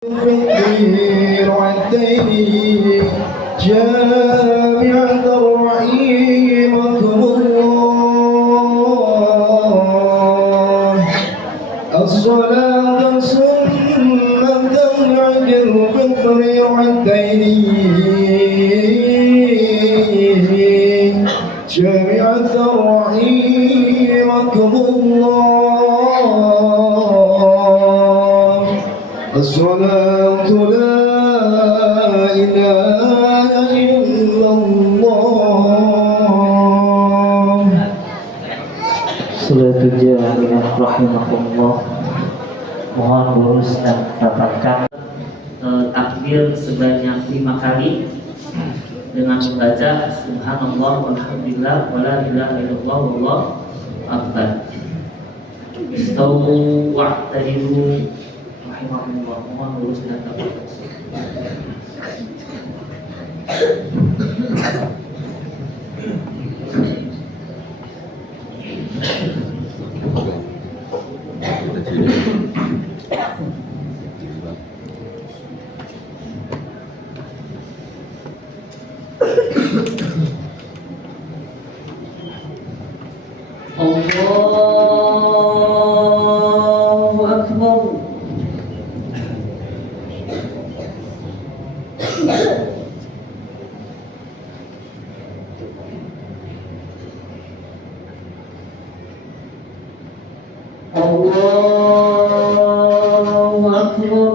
الفقير والدين جامعة رحيمكم الله. الصلاة سنة عند الفطر والدين جامعة رحيمكم الله. الصلاة لا إله إلا الله. Salatu jamiah rahimakumullah. Mohon lurus dan rapatkan takbir sebanyak 5 kali dengan membaca subhanallah walhamdulillah wala ilaha illallah wallahu akbar. Istawu wa'tadilu rahimakumullah. Mohon lurus dan rapatkan. Allahu Akbar. Allahu Akbar.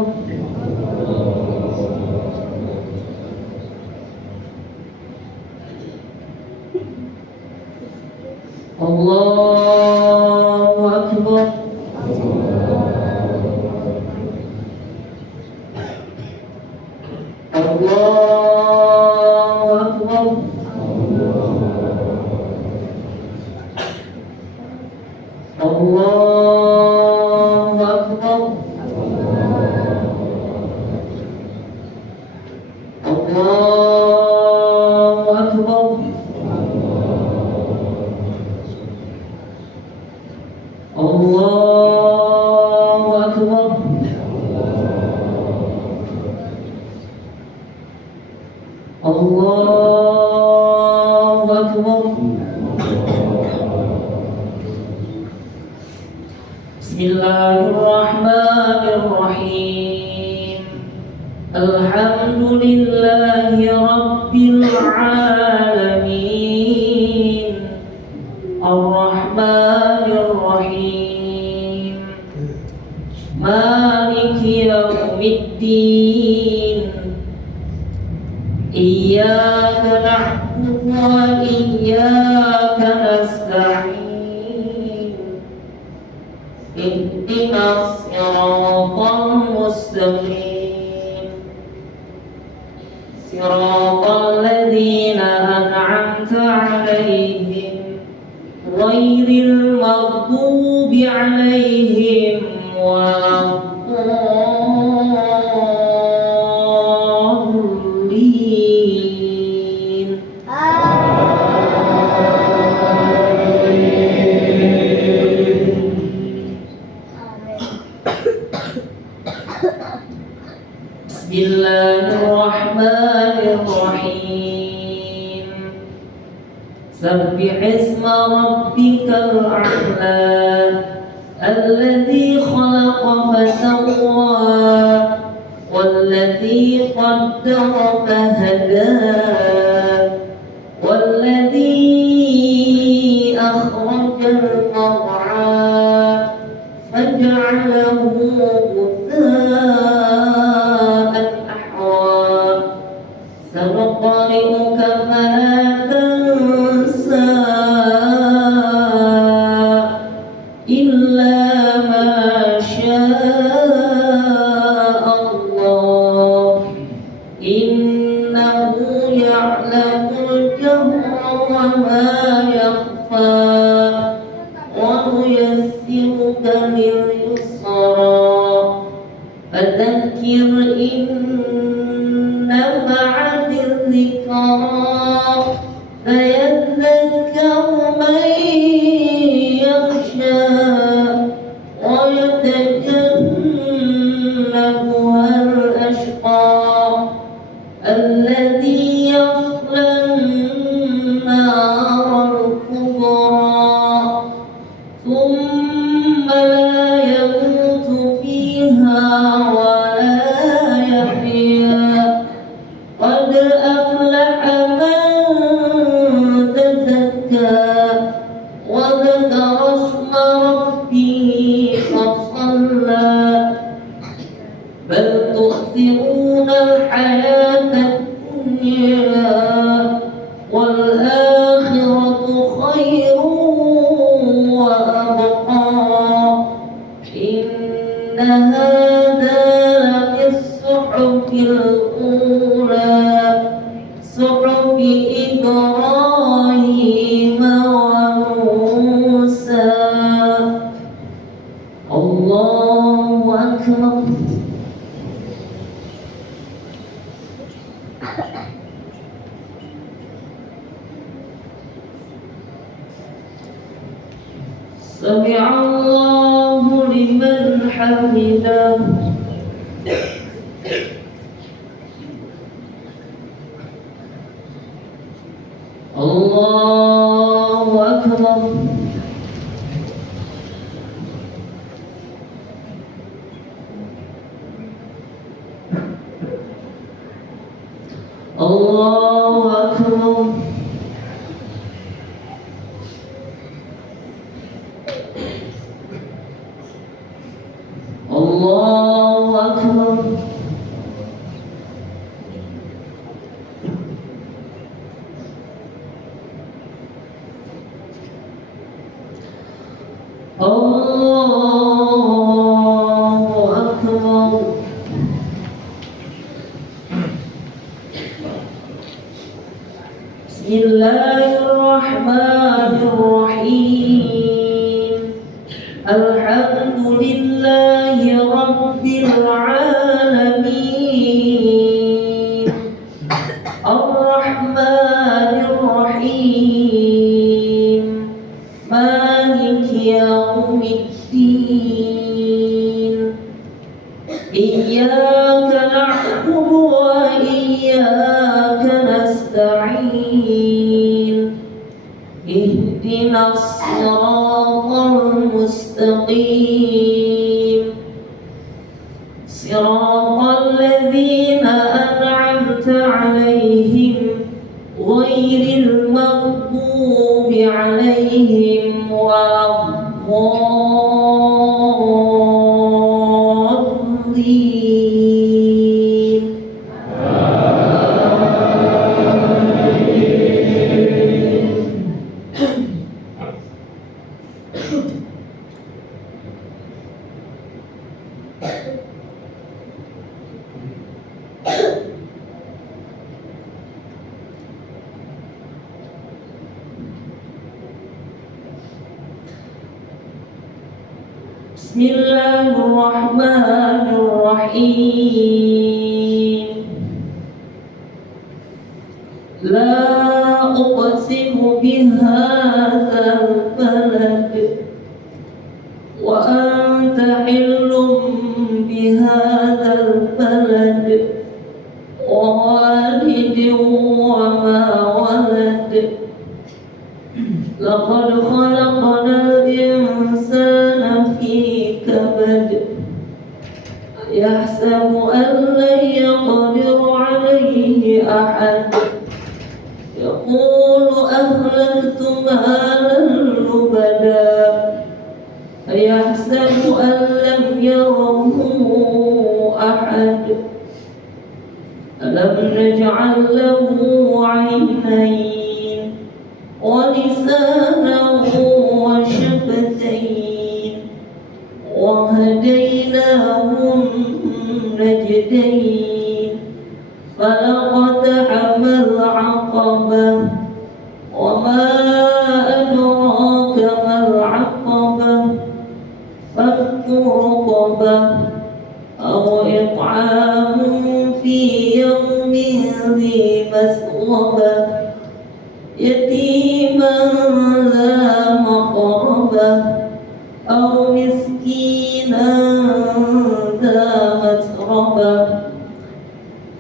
Allahu Akbar. Allahu Akbar. Allahu Akbar. Allahu Akbar. Allahu Akbar. Allahu Akbar. Bismillahirrahmanirrahim. Alhamdulillahi rabbil alamin. Ar-Rahmanir Rahim. Maliki yaumiddin. Iyyaka na'budu wa iyyaka nasta'in. Ihdinas siratal mustaqim. Siratal ladzina an'amta 'alaihim ghairil maghdubi 'alaihim waladdallin. Bismillahirrahmanirrahim. Sabbih isma rabbikal a'la alladzi khalaqa fasawwa walladzi qaddara fahada walladzi akhrajal mar'a faj'alahu ghutha'an ahwa. Sanuqri'uka fala tansa illa ma syaa Allah. Innahu ya'lamul jahra wa ma yakhfa wa nuyassiruka lil yusra. Fadzakkir in نفعت الذكرى فيذكر من يخشى ويتجنبها الأشقى الذي يصلى النار الكبرى ثم لا يموت فيها ولا يحيا قد أفلح من تزكى وذكر اسم ربه فصلى بل تؤثرون الحياة الدنيا والآخرة خير وأبقى إن هذا لفي الصحف الأولى صحف إبراهيم وموسى. الله أكبر. سمع الله لمن حمده. الله أكبر. الله أكبر. الله أكبر. الله أكبر. بسم الله الرحمن الرحيم الحمد لله رب العالمين الرحمن الرحيم مالك يوم الدين إياك نعبد وإياك نستعين اهدنا الصراط المستقيم صراط الذين أنعمت عليهم غير المغضوب عليهم ولا الضالين. بسم الله الرحمن الرحيم لا أقسم بهذا البلد وأنت حل بهذا البلد ووالد وما ولد لقد خلقنا الإنسان في كبد يحسب أن لن يقدر عليه أحد يقول أهلكت مالا لبدا يحسب أن لم يره أحد ألم نجعل له عينين ولسانا وشفتين وهديناه النجدين فلقتحم العقبة وما أدراك ما العقبة فك رقبة أو إطعام في يوم ذي مسغبة يتيما ذا مقربة أو مسكينا ذا متربة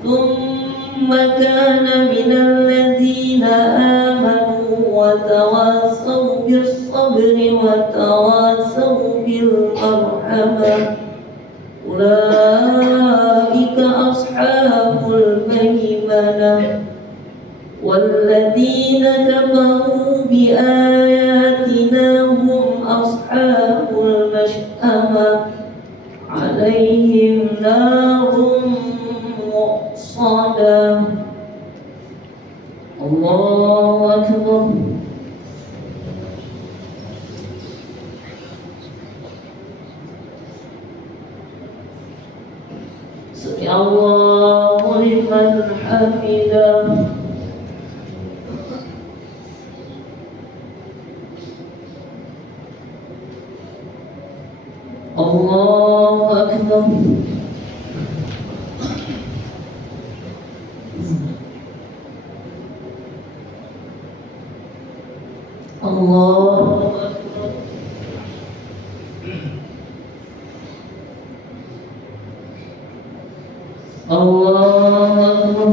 ثم كان من الذين آمنوا وتواصوا بالصبر وتواصوا بالمرحمة أولئك أصحاب الميمنة والذين كفروا بآياتنا هم أصحاب المشأمة عليهم نار مؤصدة. الله أكبر. سمع الله لمن حمده. الله أكبر. الله أكبر. الله أكبر.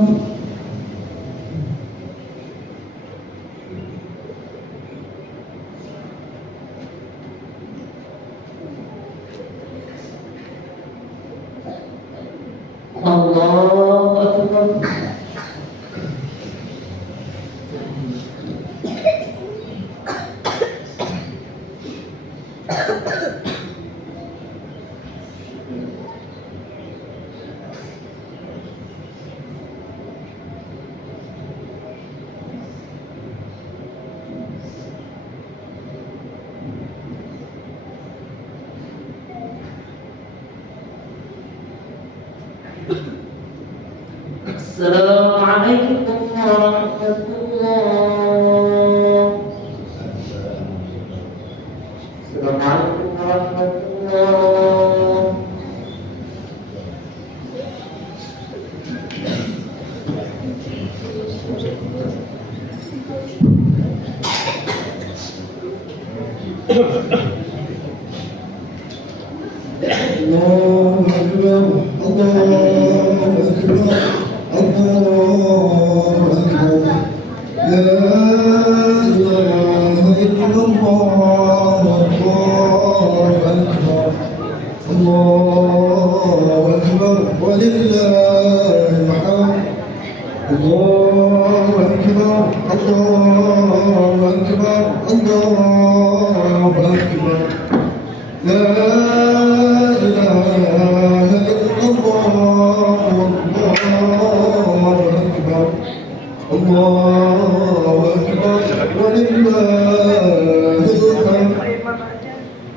الله أكبر. السلام عليكم ورحمة الله. السلام عليكم ورحمة الله. الله أكبر. الله أكبر. الله أكبر. لا إله إلا الله. الله أكبر. الله أكبر ولله الحمد. الله أكبر. الله أكبر. الله أكبر. لا إله إلا الله. الله أكبر. الله أكبر ولله الحمد.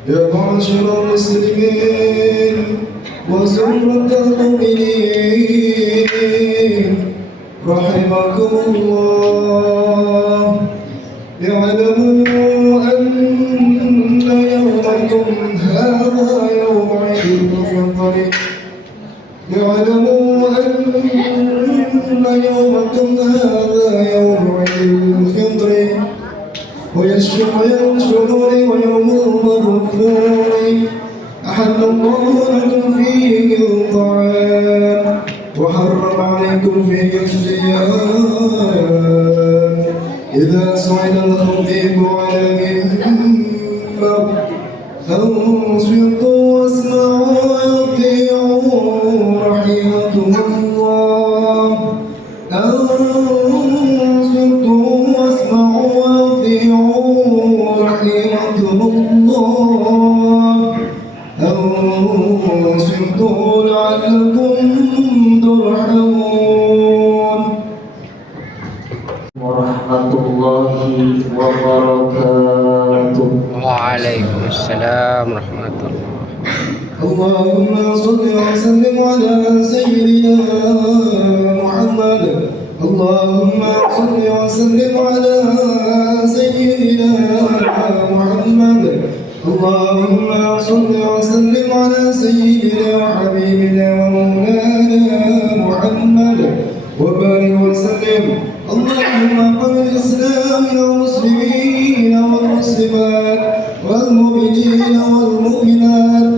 يا معشر المسلمين وزمرة المؤمنين رحمكم الله، اعلموا أن يومكم هذا يوم عيد الفطر. اعلموا أن يومكم هذا يوم عيد الفطر ويوم الشرور ويوم المغفور. أحل الله لكم فيه الطعام وحرم عليكم فيه الصيام. إذا سئل الخطيب على منبر أنصتوا واسمعوا وأطيعوا رحمكم الله. أنصتوا واسمعوا وأطيعوا رحمكم الله. أنصتوا لعلكم ترحمون. ورحمة الله وبركاته. Waalaikumsalam warahmatullahi. اللهم صل وسلم على سيدنا محمد. اللهم صل وسلم على سيدنا محمد. اللهم صل وسلم على سيدنا وحبيبنا ومولانا محمد وبارك وسلم. اللهم قل الإسلام والمسلمين والمسلمات والمؤمنين والمؤمنات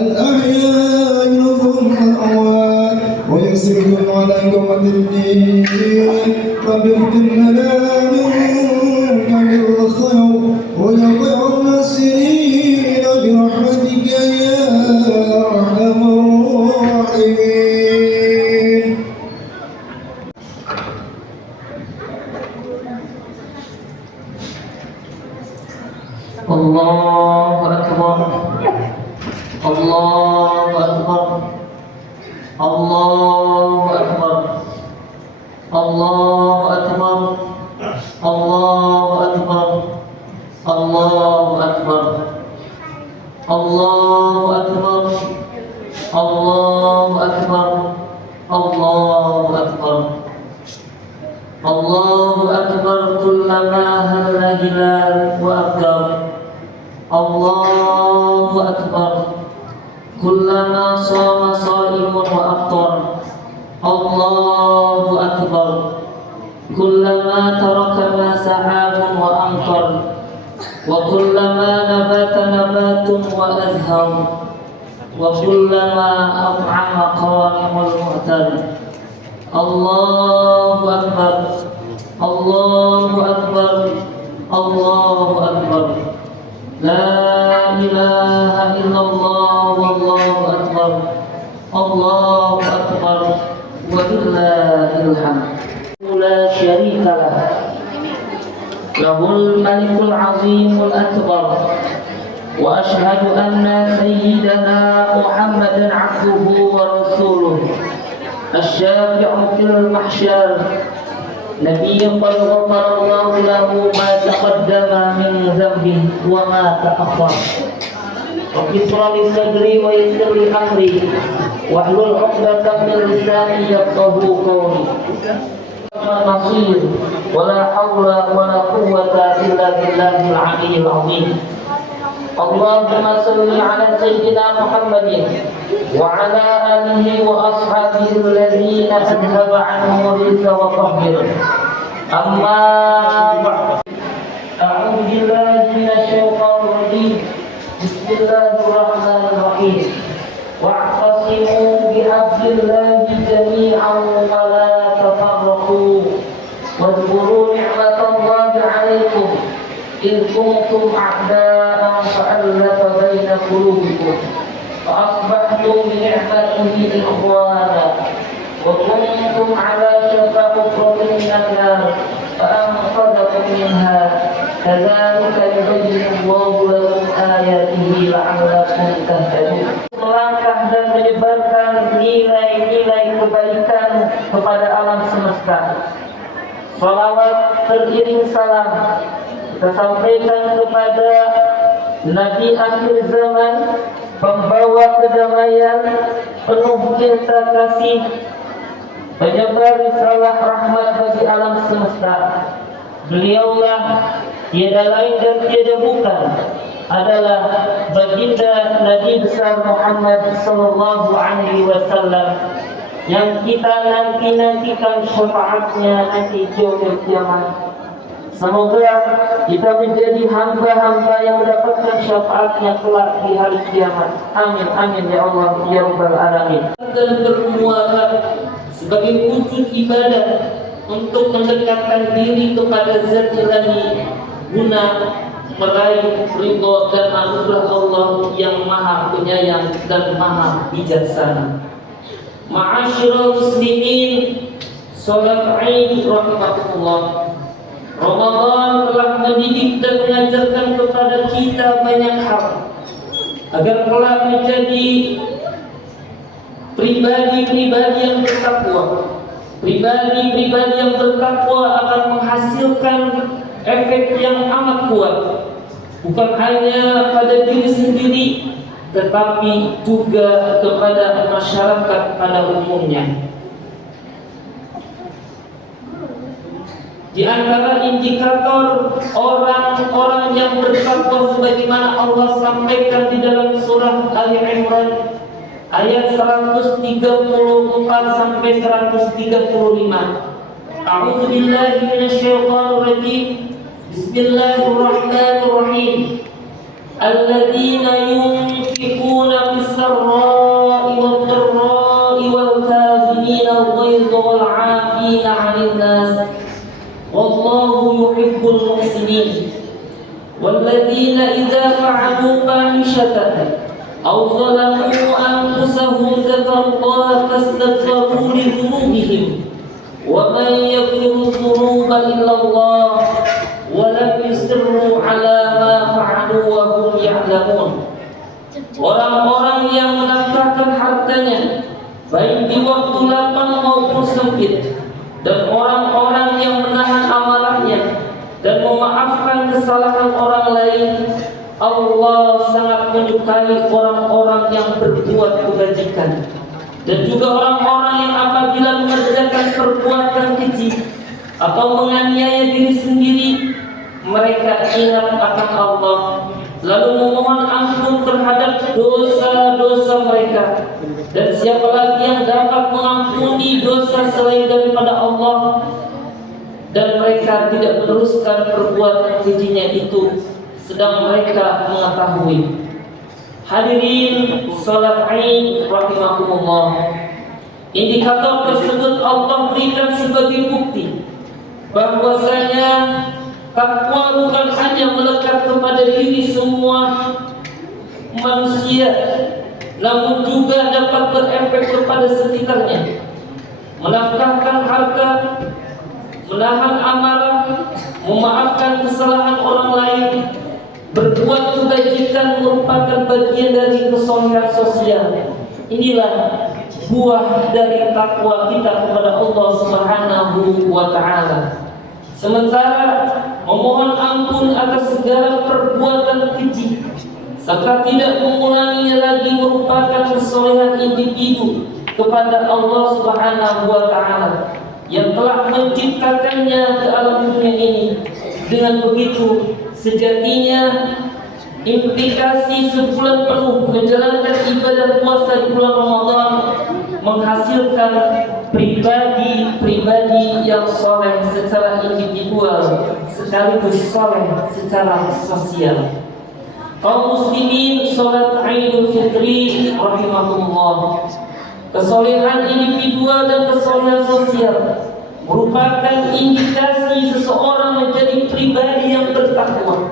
الأحياء منهم والأموات ويسر ويسرهم على قوة الدين رب اختم لنا منك بالخير ويا خير الناصرين برحمتك يا أرحم الراحمين. الله أكبر الله أكبر الله أكبر الله أكبر الله أكبر الله أكبر الله أكبر الله أكبر الله أكبر الله أكبر كلما هل هلال وأبكر الله أكبر كلما صام صائم وأفطر الله أكبر كلما ترك ما سحاب وأمطر وكلما نبات نبات وأزهر وكلما أطعم قائم المعتر الله أكبر الله أكبر الله أكبر لا إله إلا الله والله أكبر الله أكبر ولله الحمد لا شريك له له الملك العظيم الأكبر وأشهد أن سيدنا محمدا عبده ورسوله الشافع في المحشر نبي قد غفر الله له ما تقدم من ذنبه وما تأخر رب اشرح لي صدري ويسر لي أمري واحلل عقدة من لساني يفقهوا قولي نصير ولا حول ولا قوة إلا بالله العلي العظيم اللهم صل على سيدنا محمد وعلى آله وأصحابه الذين أذهب عنهم الرجس وطهر أما بعد أعوذ بالله من الشيطان الرجيم بسم الله الرحمن الرحيم واعتصموا بحبل الله جميعا ولا تفرقوا واذكروا نعمة الله عليكم إذ كنتم أعداء فألف بين قلوبكم فأصبحتم بنعمته إخوانا وكنتم على شفا حفرة من النار فأنقذكم منها كذلك يبين الله لكم آياته لعلكم تهتدون. Melangkah dan menyebarkan nilai-nilai kebaikan kepada alam semesta. Salawat teriring salam kita sampaikan kepada Nabi akhir zaman, pembawa kedamaian, penuh cinta kasih, penyebar risalah rahmat bagi alam semesta. Beliaulah tiada lain dan tiada bukan adalah baginda Nabi besar Muhammad sallallahu alaihi wasallam yang kita nantikan syafaatnya nanti yaumul kiamat. Semoga kita menjadi hamba-hamba yang mendapatkan syafaatnya kelak di hari kiamat. Amin amin ya Allah ya rabbal alamin. Dan bermuara sebagai wujud ibadah untuk mendekatkan diri kepada Zat Ilahi guna meraih ridho dan anugerah Allah yang Maha Penyayang dan Maha Bijaksana. Ma'asyiral muslimin, salat Id rahimakumullah. Ramadan telah mendidik dan mengajarkan kepada kita banyak hal agar kelak menjadi pribadi-pribadi yang bertakwa. Pribadi-pribadi yang bertakwa akan menghasilkan efek yang amat kuat, bukan hanya pada diri sendiri, tetapi juga kepada masyarakat pada umumnya. Di antara indikator orang-orang yang bertakwa sebagaimana Allah sampaikan di dalam surah Ali Imran ayat 134 sampai 135. A'udzu billahi minasyaitonir rajim. Bismillahirrahmanirrahim. Alladzina yunfiquna fis-sarra'i wad-dharra'i wal-kaazimina الغيظ والعافين عن الناس والله يحب المحسنين والذين إذا فعلوا فاحشة أو ظلموا أنفسهم ذكروا الله فاستغفروا لذنوبهم ومن يغفر الذنوب إلا الله ولم يصروا على ما فعلوا وهم يعلمون. Orang-orang yang menafkahkan hartanya baik di waktu lapang maupun sempit, dan orang-orang yang menahan amarahnya dan memaafkan kesalahan orang lain, Allah sangat menyukai orang-orang yang berbuat kebajikan. Dan juga orang-orang yang apabila mengerjakan perbuatan keji atau menganiaya diri sendiri, mereka ingat akan Allah, lalu memohon ampun terhadap dosa-dosa mereka. Dan siapa lagi yang dapat mengampuni dosa selain daripada Allah? Dan mereka tidak meneruskan perbuatan kejinya itu, sedang mereka mengetahui. Hadirin salat Id rahimakumullah. Indikator tersebut Allah berikan sebagai bukti bahwasanya takwa bukan hanya melekat kepada diri semua manusia, namun juga dapat berefek kepada sekitarnya. Menafkahkan harta, menahan amarah, memaafkan kesalahan orang lain, berbuat kebajikan merupakan bagian dari kesolehan sosial. Inilah buah dari takwa kita kepada Allah Subhanahu wa Ta'ala. Sementara memohon ampun atas segala perbuatan keji serta tidak mengulanginya lagi merupakan kesolehan individu kepada Allah Subhanahu wa Ta'ala yang telah menciptakannya ke alam dunia ini. Dengan begitu, sejatinya implikasi sebulan penuh menjalankan ibadah puasa di bulan Ramadan menghasilkan pribadi-pribadi yang soleh secara individual sekaligus soleh secara sosial. Kaum muslimin salat Idul Fitri rahimahumullah. Kesolehan individual dan kesolehan sosial merupakan indikasi seseorang menjadi pribadi yang bertakwa.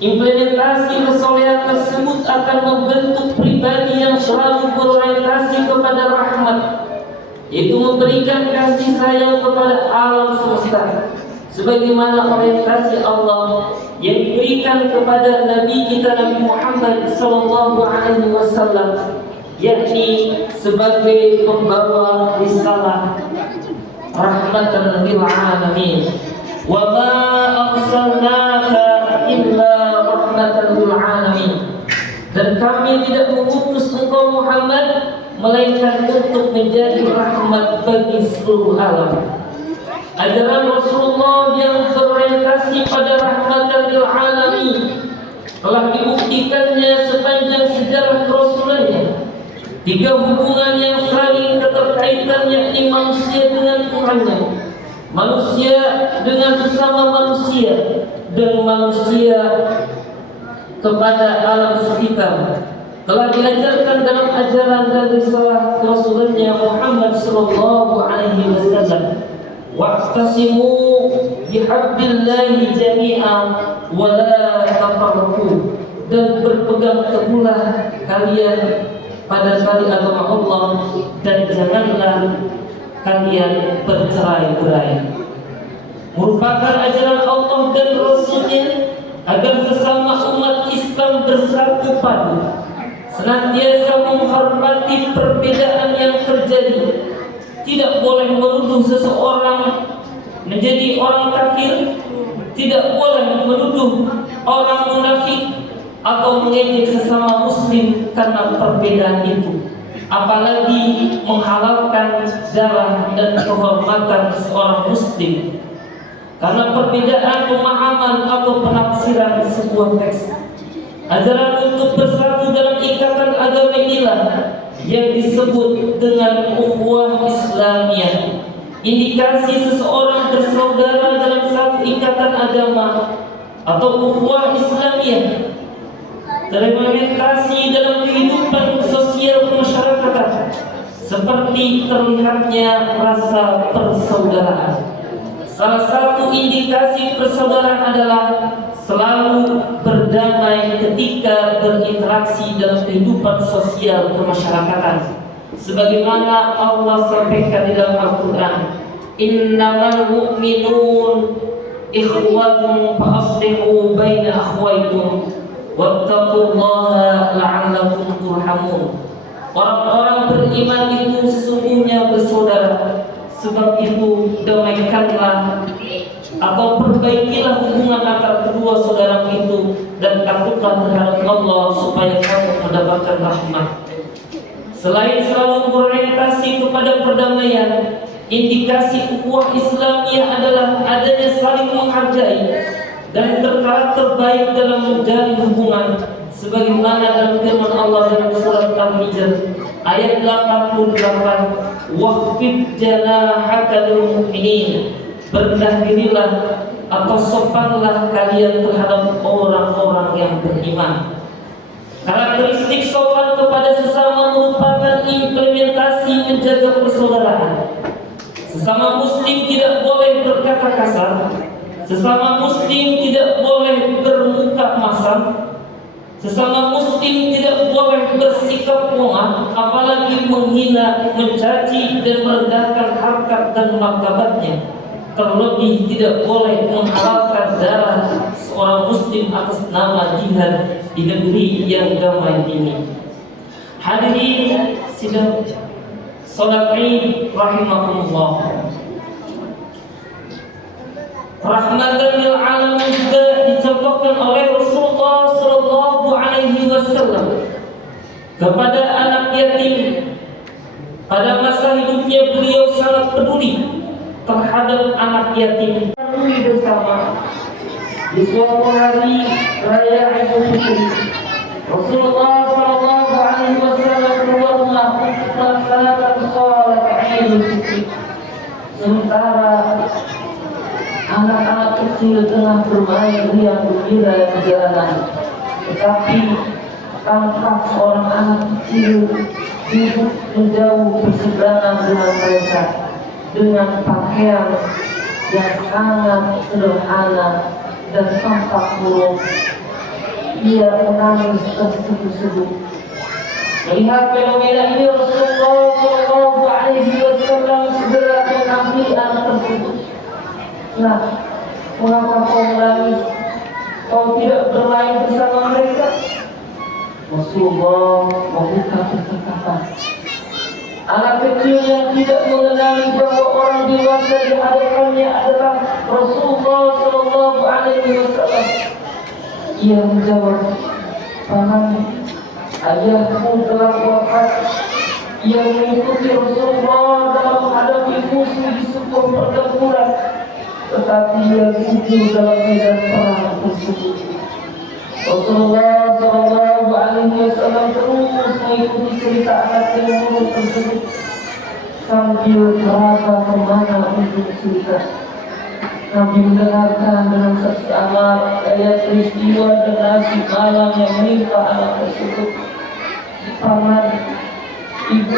Implementasi kesolehan tersebut akan membentuk pribadi yang selalu berorientasi kepada rahmat, yaitu memberikan kasih sayang kepada alam semesta, sebagaimana orientasi Allah yang diberikan kepada Nabi kita Nabi Muhammad SAW, yakni sebagai pembawa risalah rahmatan lil alamin. Wa ma arsalnaka illa rahmatan lil alamin. Dan kami tidak mengutus engkau Muhammad melainkan untuk menjadi rahmat bagi seluruh alam. Ajaran Rasulullah yang berorientasi pada rahmatan lil alamin telah dibuktikannya sepanjang sejarah kerasulannya. 3 hubungan yang saling keterkaitan, yakni manusia dengan Tuhannya, manusia dengan sesama manusia, dan manusia kepada alam sekitar, telah diajarkan dalam ajaran dan risalah Rasulnya Muhammad sallallahu alaihi wasallam. Wa'tasimu bihablillahi jami'an wa la tafarraqu. Dan berpegang teguhlah kalian pada tali agama Allah dan janganlah kalian bercerai-berai. Merupakan ajaran Allah dan Rasulnya agar sesama umat Islam bersatu padu, senantiasa menghormati perbedaan yang terjadi. Tidak boleh menuduh seseorang menjadi orang kafir, tidak boleh menuduh orang munafik atau mengejek sesama muslim karena perbedaan itu, apalagi menghalalkan darah dan kehormatan seorang muslim karena perbedaan pemahaman atau penafsiran sebuah teks. Ajaran untuk bersatu dalam ikatan agama inilah yang disebut dengan ukhuwah Islamiyah. Indikasi seseorang bersaudara dalam satu ikatan agama atau ukhuwah Islamiyah terimplementasi dalam kehidupan sosial kemasyarakatan seperti terlihatnya rasa persaudaraan. Salah satu indikasi persaudaraan adalah selalu berdamai ketika berinteraksi dalam kehidupan sosial kemasyarakatan. Sebagaimana Allah sampaikan di dalam Al-Quran, innamal mu'minun ikhwatun fa aslihu baina akhwaykum wattaqullaha la'allakum turhamun. Orang-orang beriman itu sesungguhnya bersaudara, sebab itu damaikanlah atau perbaikilah hubungan antara kedua saudara itu dan takutlah terhadap Allah supaya kamu mendapatkan rahmat. Selain selalu berorientasi kepada perdamaian, indikasi ukhuwah Islamiyah adalah adanya saling menghargai dan berkarakter baik dalam menjalin hubungan, sebagaimana dalam firman Allah dalam surat Al-Hijr ayat 88, waqfid janahaka lil mu'minin, berendah dirilah atau sopanlah kalian terhadap orang-orang yang beriman. Karakteristik sopan kepada sesama merupakan implementasi menjaga persaudaraan. Sesama muslim tidak boleh berkata kasar, sesama muslim tidak boleh bermuka masam, sesama muslim tidak boleh bersikap lemah, apalagi menghina, mencaci dan merendahkan harkat dan martabatnya. Terlebih tidak boleh menghalalkan darah seorang muslim atas nama jihad di negeri yang damai ini. Hadirin sidang salat Id rahimakumullah. Rahmatan lil alamin juga dicontohkan oleh Rasulullah sallallahu alaihi wasallam kepada anak yatim. Pada masa hidupnya beliau sangat peduli terhadap anak yatim. Kami bersama di suatu hari raya Idul Fitri, Rasulullah sallallahu alaihi wasallam keluar rumah untuk melaksanakan salat Idul Fitri. Sementara anak-anak kecil tengah bermain riang gembira di jalanan, tetapi tampak seorang anak kecil duduk menjauh berseberangan dengan mereka dengan pakaian yang sangat sederhana dan tampak buruk. Ia menangis terseduh-seduh. Melihat fenomena ini, Rasulullah Shallallahu Alaihi Wasallam segera mengambil anak tersebut. Nah, mengapa kau menangis? Kau tidak bermain bersama mereka? Rasulullah membuka percakapan. Anak kecil yang tidak mengenali bahwa orang dewasa di hadapannya adalah Rasulullah Shallallahu Alaihi Wasallam. Ia menjawab, paman, ayahku telah wafat. Ia mengikuti Rasulullah dalam menghadapi musuh di sebuah pertempuran, tetapi ia gugur dalam medan perang tersebut. Rasulullah Shallallahu Alaihi Wasallam terus mengikuti cerita anak yang buruk tersebut sambil meraba kemana untuk cerita. Nabi mendengarkan dengan seksama ayat peristiwa dan nasib malang yang menimpa anak tersebut. Paman, ibu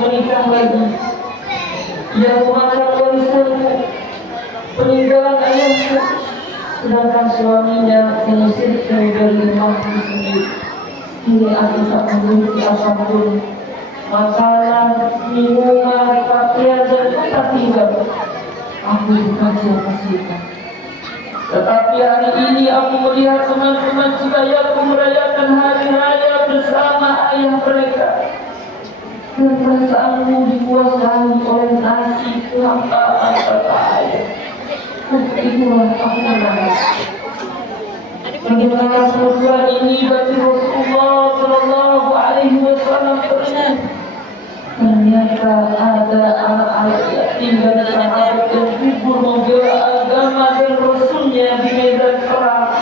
menikah lagi. Ia memakan warisanku, peninggalan ayahku, sedangkan suaminya mengusirku dari rumahku sendiri. Ini aku tak memiliki apapun, makanan, minuman, pakaian dan tempat tinggal. Aku bukan siapa-siapa. Tetapi hari ini aku melihat teman-teman sebayaku merayakan hari raya bersama ayah mereka, dan perasaanmu dikuasai oleh nasib kehampaan kata ayah. Itulah aku menangis. Bagaimana perempuan ini bagi Rasulullah Shallallahu Alaihi Wasallam pernah. Ternyata ada anak-anak yatim dan sahabat yang gugur membela agama dan Rasulnya di medan perang.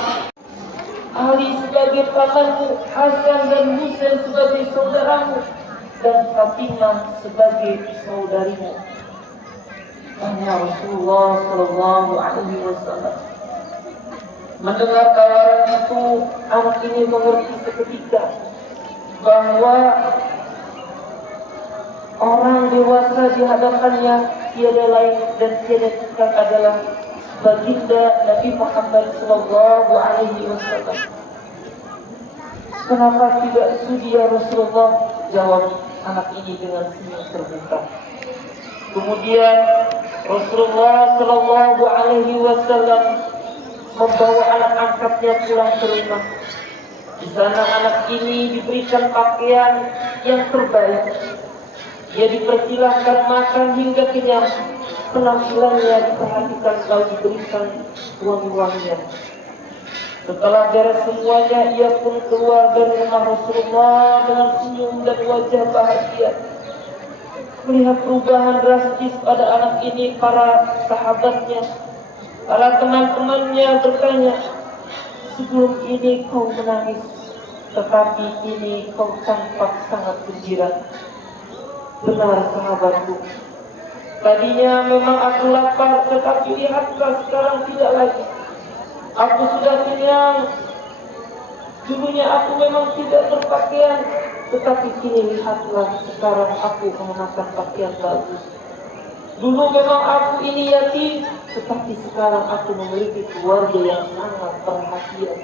Ali sebagai pamanmu, Hasan dan Husain sebagai saudaramu, dan Fatimah sebagai saudarimu. Hanya Rasulullah Shallallahu Alaihi Wasallam mendengar tawaran itu, anak ini mengerti seketika bahwa Orang dewasa di hadapannya tiada lain dan tiada bukan adalah baginda Nabi Muhammad sallallahu alaihi wasallam. Kenapa tidak sudi ya Rasulullah? Jawab anak ini dengan senyum terbuka. Kemudian Rasulullah sallallahu alaihi wasallam membawa anak angkatnya pulang ke rumah. Di sana anak ini diberikan pakaian yang terbaik. Dia dipersilahkan makan hingga kenyang. Penampilannya diperhatikan lalu diberikan wangi-wangian. Setelah beres semuanya, ia pun keluar dari rumah Rasulullah dengan senyum dan wajah bahagia. Melihat perubahan drastis pada anak ini, para sahabatnya, para teman-temannya bertanya, sebelum ini kau menangis, tetapi ini kau tampak sangat gembira. Benar sahabatku, tadinya memang aku lapar, tetapi lihatlah sekarang tidak lagi. Aku sudah kenyang. Dulunya aku memang tidak berpakaian, tetapi kini lihatlah sekarang aku mengenakan pakaian bagus. Dulu memang aku ini yatim, tetapi sekarang aku memiliki keluarga yang sangat perhatian.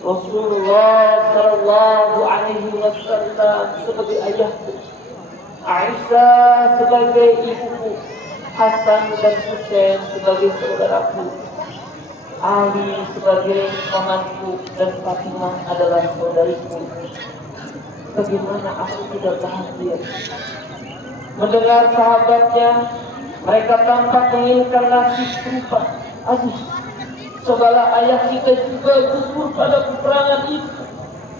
Rasulullah sallallahu alaihi wasallam sebagai ayahku, Aisyah sebagai ibuku, Hasan dan Husain sebagai saudaraku, Ali sebagai pamanku, dan Fatimah adalah saudariku. Bagaimana aku tidak bahagia mendengar sahabatnya mereka tampak menginginkan nasib serupa. Aduh, cobalah ayah kita juga gugur pada peperangan itu,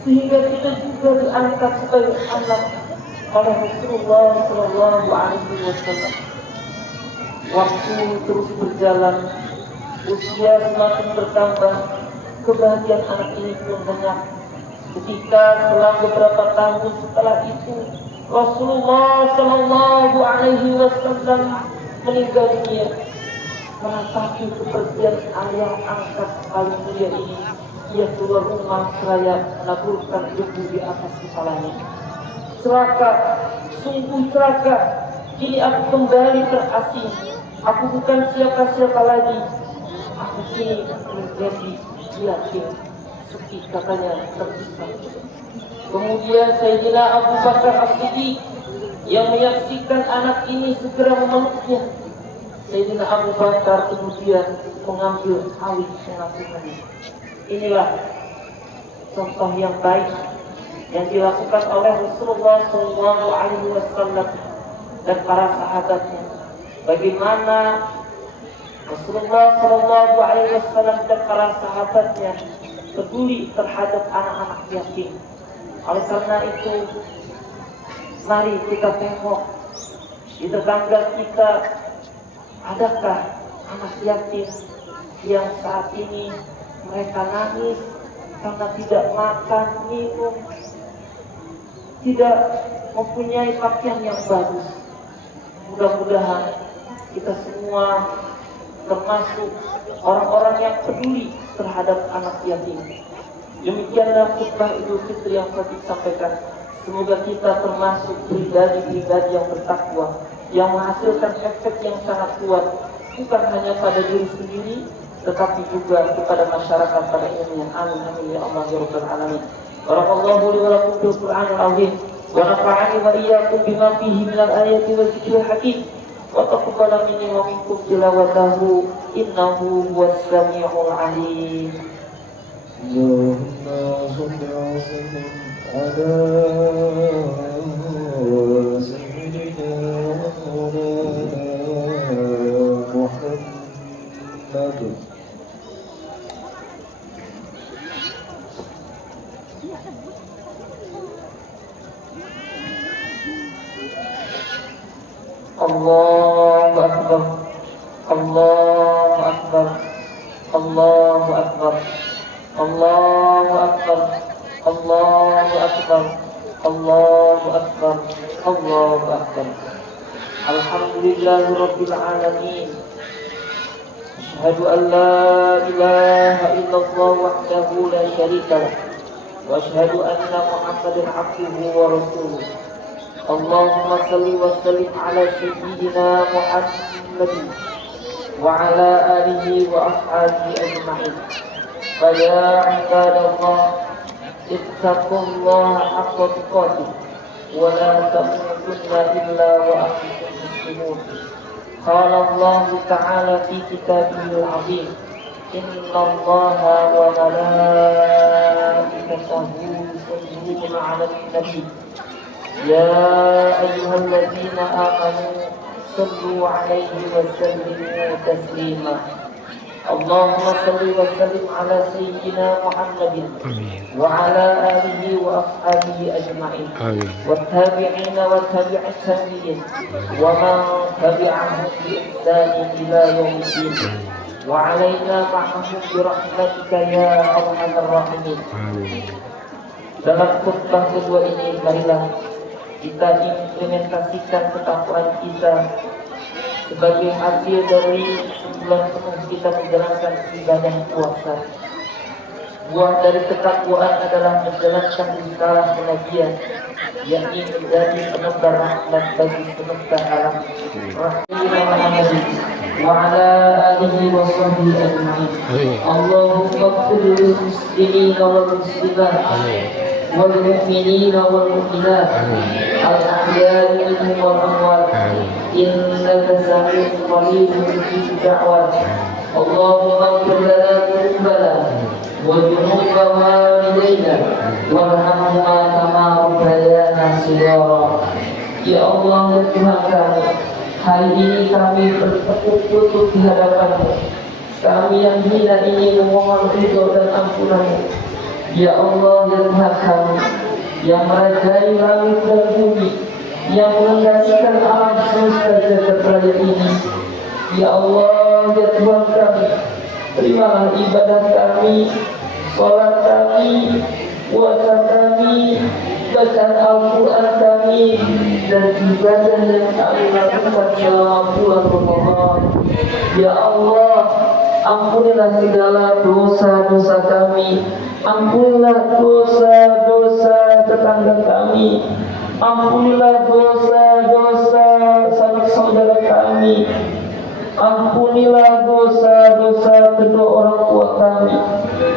sehingga kita juga diangkat sebagai anak oleh Rasulullah sallallahu alaihi wasallam. Waktu terus berjalan, usia semakin bertambah, kebahagiaan anak ini pun banyak. Ketika selang beberapa tahun setelah itu, Rasulullah sallallahu alaihi wasallam meninggal dunia. Meratapi kepergian ayah angkat paling mulia ini, ia keluar rumah seraya menaburkan debu di atas kepalanya. Celaka, sungguh celaka. Kini aku kembali terasing. Aku bukan siapa-siapa lagi. Aku kini menjadi yatim. Seperti katanya terpisah. Kemudian Sayyidina Abu Bakar As-Siddiq yang menyaksikan anak ini segera memeluknya. Sayyidina Abu Bakar kemudian mengambil alih pengasuhannya. Inilah contoh yang baik yang dilakukan oleh Rasulullah SAW dan para sahabatnya. Bagaimana Rasulullah SAW dan para sahabatnya peduli terhadap anak-anak yatim. Oleh karena itu, mari kita tengok di tetangga kita, adakah anak yatim yang saat ini mereka nangis karena tidak makan, minum, tidak mempunyai pakaian yang bagus. Mudah-mudahan kita semua termasuk orang-orang yang peduli terhadap anak yatim. Demikianlah khutbah Idul Fitri yang Fatih sampaikan. Semoga kita termasuk pribadi-pribadi yang bertakwa, yang menghasilkan efek yang sangat kuat, bukan hanya pada diri sendiri, tetapi juga kepada masyarakat pada umumnya. Amin amin ya Allah ya Rabbal alamin. Barakallahu li wa lakum fil Qur'anil azim wa nafa'ani wa iyyakum bima fihi minal ayati wa dzikril hakim wa taqabbala minni wa minkum tilawatahu innahu huwas samiul alim. Allahumma shalli wa sallim ala sayyidina Maulana Muhammad. Allahu Akbar, Allahu Akbar, Allahu Akbar, Allahu Akbar, Allahu Akbar, Allahu Akbar, Allahu Akbar. Alhamdulillahi Rabbil Alamin. Asyhadu an la ilaha illallah wahdahu la syarika lah, wa asyhadu anna Muhammadan abduhu wa rasuluh. اللهم صل وسلم على سيدنا محمد وعلى آله وأصحابه أجمعين. فيا عباد الله اتقوا الله حق تقاته ولا تموتن إلا وأنتم مسلمون. قال الله تعالى في كتابه العظيم: إن الله وملائكته يصلون على النبي يا أيها الذين آمنوا صلوا عليه وسلموا تسليما. اللهم صل وسلم على سيدنا محمد وعلى آله وأصحابه أجمعين والتابعين وتابع التابعين ومن تبعهم بإحسان إلى يوم الدين وعلينا معهم برحمتك يا أرحم الراحمين. Dalam khutbah kedua ini, marilah kita implementasikan ketakwaan kita sebagai hasil dari sebulan penuh kita menjalankan ibadah puasa. Buah dari ketakwaan adalah menjalankan risalah kenabian, yakni menjadi penebar rahmat bagi semesta alam. وعلى آله وصحبه أجمعين. اللهم اغفر للمسلمين والمسلمات والمؤمنين والمؤمنات الأحياء منهم والأموات إنك سميع قريب مجيب الدعوات. اللهم اغفر لنا ذنوبنا وذنوب والدينا وارحمهما كما ربيانا صغارا. Ya Allah, ya Tuhan kami, hari ini kami bertekuk di hadapan-Mu. Kami yang hina ini memohon ridho dan ampunan-Mu. Ya Allah, ya Tuhan kami, yang merajai langit dan bumi, yang mengendalikan alam semesta jagat raya ini. Ya Allah, ya Tuhan kami, terimalah ibadah kami, sholat kami, puasa kami, bacaan Al-Quran kami, dan ibadah yang kami lakukan selama bulan Ramadan. Ya Allah, ampunilah segala dosa-dosa kami, ampunilah dosa-dosa tetangga kami, ampunilah dosa-dosa sanak saudara kami, ampunilah dosa-dosa kedua orang tua kami.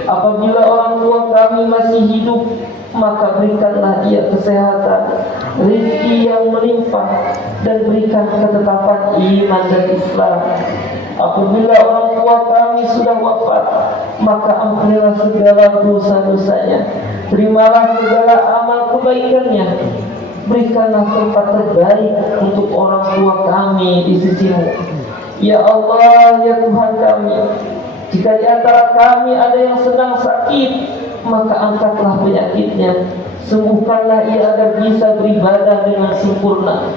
Apabila orang tua kami masih hidup, maka berikanlah dia kesehatan, rezeki yang melimpah, dan berikan ketetapan iman dan Islam. Apabila orang tua kami sudah wafat, maka ampunilah segala dosa-dosanya, terimalah segala amal kebaikannya, berikanlah tempat terbaik untuk orang tua kami di sisi-Mu. Ya Allah, ya Tuhan kami, jika di antara kami ada yang sedang sakit, maka angkatlah penyakitnya, sembuhkanlah ia agar bisa beribadah dengan sempurna.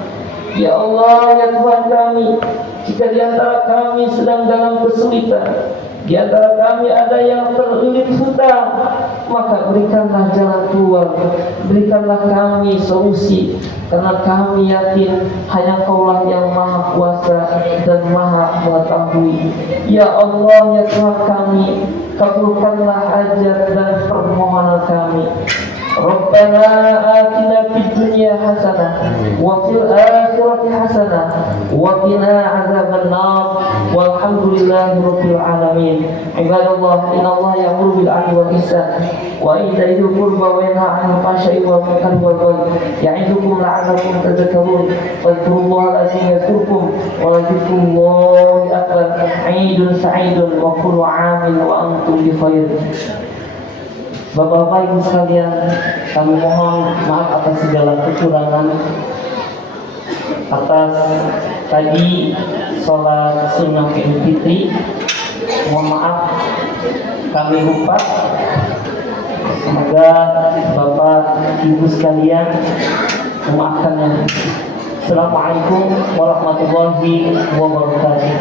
Ya Allah, ya Tuhan kami, jika di antara kami sedang dalam kesulitan, di antara kami ada yang terlilit hutang, maka berikanlah jalan keluar, berikanlah kami solusi, karena kami yakin hanya Kaulah yang Maha Kuasa dan Maha Mengetahui. Ya Allah, ya Tuhan kami, kabulkanlah hajat dan permohonan kami. Rabbana atina fid dunya hasanah wa fil akhirati hasanah wa qina adzabannar walhamdulillahi rabbil alamin. Ibadallah, innallaha ya'muru bil 'adli wal ihsan wa ita'i dzil qurba wa yanha 'anil fahsya'i wal munkari wal baghi ya'idukum la'allakum tadhakkarun. Wadhkurullaha al-'azim yadhkurkum wa ladhikrullahi akbar. 'Aidun sa'idun wa kullu 'amin wa antum bi khair. Bapak-bapak, Ibu sekalian, kami mohon maaf atas segala kekurangan, atas tadi sholat sunnah Idul Fitri. Mohon maaf kami lupa. Semoga Bapak Ibu sekalian memaafkannya. Assalamualaikum warahmatullahi wabarakatuh.